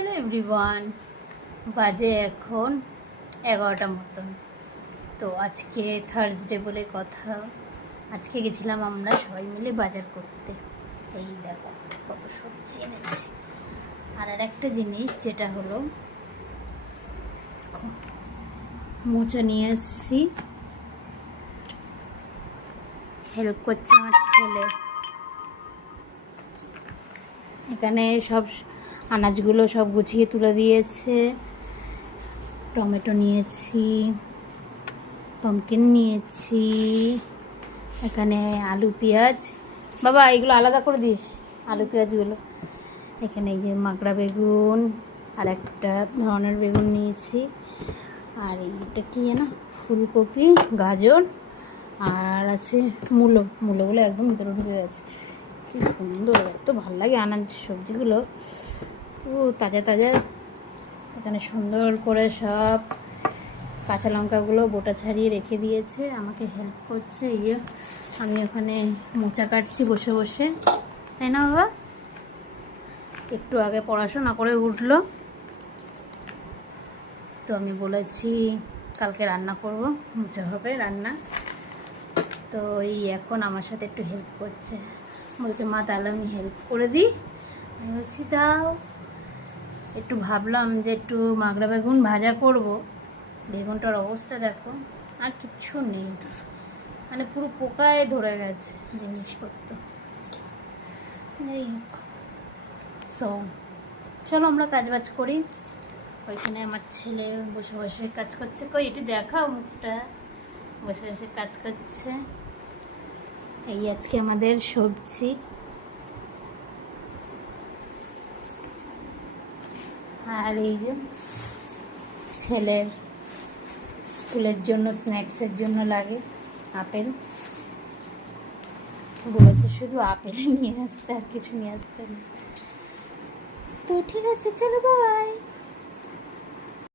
Hello everyone, বাজে এখন 11টার মতন। তো আজকে থার্সডে বলে কথা, আজকে গেছিলাম আমরা সবাই মিলে বাজার করতে। এই দেখো কত সবজি এনেছি। আর একটা জিনিস যেটা হলো মোচা নিয়ে এসেছি, হেল্প করছে আমার ছেলে। এখানে সব আনাজগুলো সব গুছিয়ে তুলে দিয়েছে। টমেটো নিয়েছি, পামকিন নিয়েছি, এখানে আলু পেঁয়াজ। বাবা এগুলো আলাদা করে দিস, আলু পেঁয়াজগুলো। এখানে এই যে মাকড়া বেগুন আর একটা ধরনের বেগুন নিয়েছি। আর এইটা কি যেন ফুলকপি, গাজর, আর আছে মূলোগুলো একদম ভিতরে ঢুকে গেছে। কি সুন্দর, এত ভালো লাগে আনাজ সবজিগুলো, ও তাজা তাজা। এখানে সুন্দর করে সব কাঁচা লঙ্কাগুলো বোটা ছাড়িয়ে রেখে দিয়েছে, আমাকে হেল্প করছে। ইয়ে আমি ওখানে মোচা কাটছি বসে বসে, তাই না বাবা? একটু আগে পড়াশোনা করে উঠলো, তো আমি বলেছি কালকে রান্না করব, মোচা হবে রান্না। তো এই এখন আমার সাথে একটু হেল্প করছে, বলছে মা তাহলে আমি হেল্প করে দিই। আমি বলছি দাও। একটু ভাবলাম যে একটু মাকড়া বেগুন ভাজা করব। বেগুনটার অবস্থা দেখো, আর কিচ্ছু নেই, মানে পুরো পোকায় ধরে গেছে জিনিসপত্র। যাই হোক, চলো আমরা কাজবাজ করি। ওইখানে আমার ছেলে বসে বসে কাজ করছে, কই একটু দেখাও মুখটা। বসে বসে কাজ করছে। এই আজকে আমাদের সবজি। আর এই যে ছেলের স্কুলের জন্য স্ন্যাক্সের জন্য লাগে আপেল, বলেছে শুধু আপেল নিয়ে আসতে, আর কিছু নিয়ে আসতে না। তো ঠিক আছে, চলো বাই।